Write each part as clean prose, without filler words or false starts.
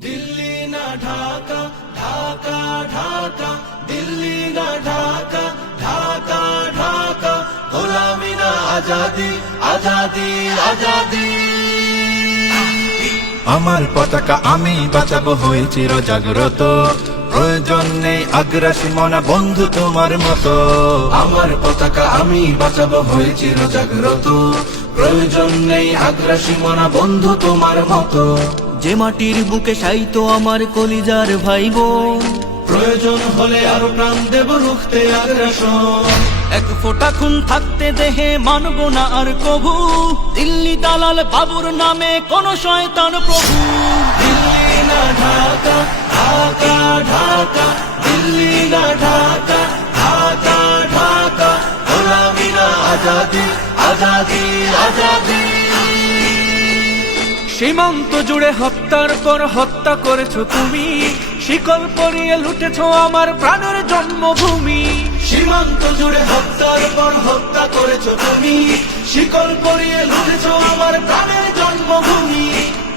दिल्ली ना ढाका ढाका ढाका दिल्ली ना ढाका ढाका ढाका গোলামি না আজাদি আজাদি আজাদি আমার পতাকা আমি বাঁচাবো হয়ে চির জাগ্রত প্রয়োজন নেই আগ্রাসী মনা বন্ধু তোমার মতো আমার পতাকা আমি বাঁচাবো হয়ে চির জাগ্রত প্রয়োজন নেই আগ্রাসী মনা বন্ধু তোমার মতো যে মাটির বুকে সাইতো আমার কলিজার ভাই বোন প্রয়োজন হলে আরো প্রাণ দেব রুখতে আগ্রাসন এক ফোঁটা খুন থাকতে দেহে মানব না আর কভু দিল্লি দালাল বাবুর নামে কোন শয়তান প্রভু দিল্লি না ঢাকা ঢাকা ঢাকা দিল্লি না ঢাকা ঢাকা ঢাকা গোলামি না আজাদি আজাদি আজাদি সীমান্ত জুড়ে হত্যার পর হত্যা করেছো তুমি শিকল পরিয়ে লুটেছো আমার প্রাণের জন্মভূমি সীমান্ত জুড়ে হত্যার পর হত্যা করেছো তুমি শিকল পরিয়ে লুটেছো আমার প্রাণের জন্মভূমি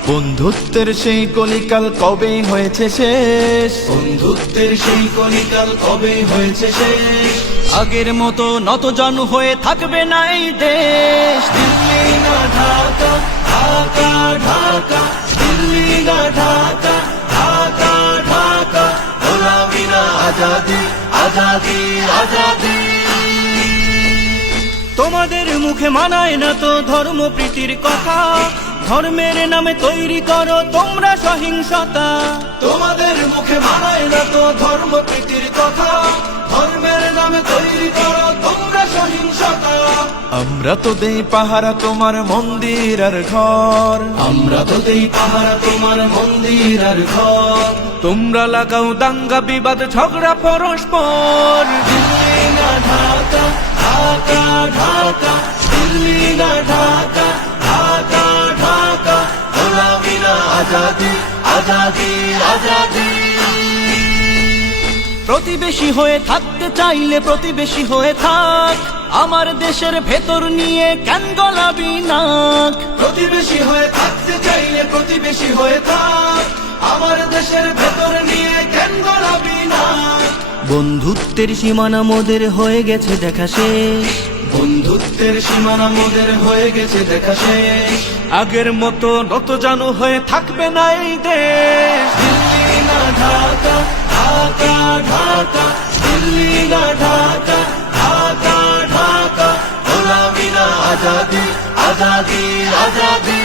বন্ধুত্বের সেই কলিকাল কবে হয়েছে শেষ বন্ধুত্বের সেই কলিকাল কবে হয়েছে শেষ আগের মতো নত জানু হয়ে থাকবে না এই দেশ দিল্লি না ঢাকা ঢাকা ঢাকা দিল্লি না ঢাকা ঢাকা ঢাকা গোলামি না আজাদি আজাদি আজাদি তোমাদের মুখে মানায় না তো ধর্ম প্রীতির কথা ধর্মের নামে তৈরি করো তোমরা সহিংসতা তোমাদের মুখে মানায় না তো ধর্ম প্রীতির কথা ধর্মের নামে তৈরি করো তোমরা সহিংসতা আমরা তো দেই পাহারা তোমার মন্দির আর ঘর আমরা তো দেই পাহারা তোমার মন্দির আর ঘর তোমরা লাগাও দাঙ্গা বিবাদ ঝগড়া পরস্পর দিল্লি না ঢাকা ঢাকা ঢাকা দিল্লি না ঢাকা ঢাকা ঢাকা গোলামি না আজাদি আজাদি আজাদি প্রতিবেশী হয়ে থাকতে চাইলে প্রতিবেশী হয়ে থাক আমার দেশের ভেতর নিয়ে কেন গলাবি নাক প্রতিবেশী হয়ে থাকতে চাইলে প্রতিবেশী হয়ে থাক আমার দেশের ভেতর নিয়ে কেন গলাবি না বন্ধুত্বের সীমানা মোদের হয়ে গেছে দেখা শেষ বন্ধুত্বের সীমানা মোদের হয়ে গেছে দেখা শেষ আগের মতো নত জানু হয়ে থাকবে না এই দেশ দিল্লি না ঢাকা ঢাকা ঢাকা দিল্লি না ঢাকা ঢাকা ঢাকা গোলামি না আজাদি আজাদি আজাদি